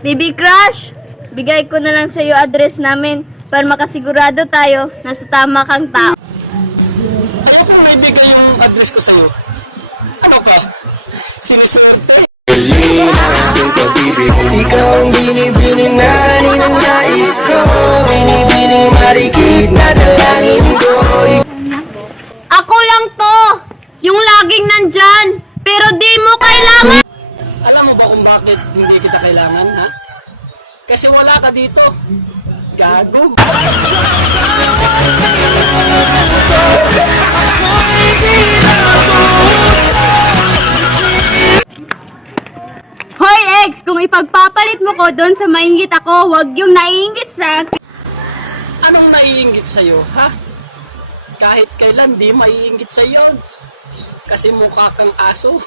Baby Crush, bigay ko na lang sa iyo address namin para makasigurado tayo na sa tama kang tao. Ayaw kong maibigay yung address ko sa'yo. Ano ka? Siniswerte? Ikaw ang binibining na ninanais ko, binibining marikit na dalangin ko. Ako lang to, yung laging nandyan, pero di mo kailangan. Alam mo ba kung bakit hindi kita kailangan, ha? Kasi wala ka dito. Gago. Hoy ex, kung ipagpapalit mo ko doon sa maingit ako, wag yung naiingit sa... Anong naiinggit sa'yo, ha? Kahit kailan di maiinggit sa'yo. Kasi mukha kang aso.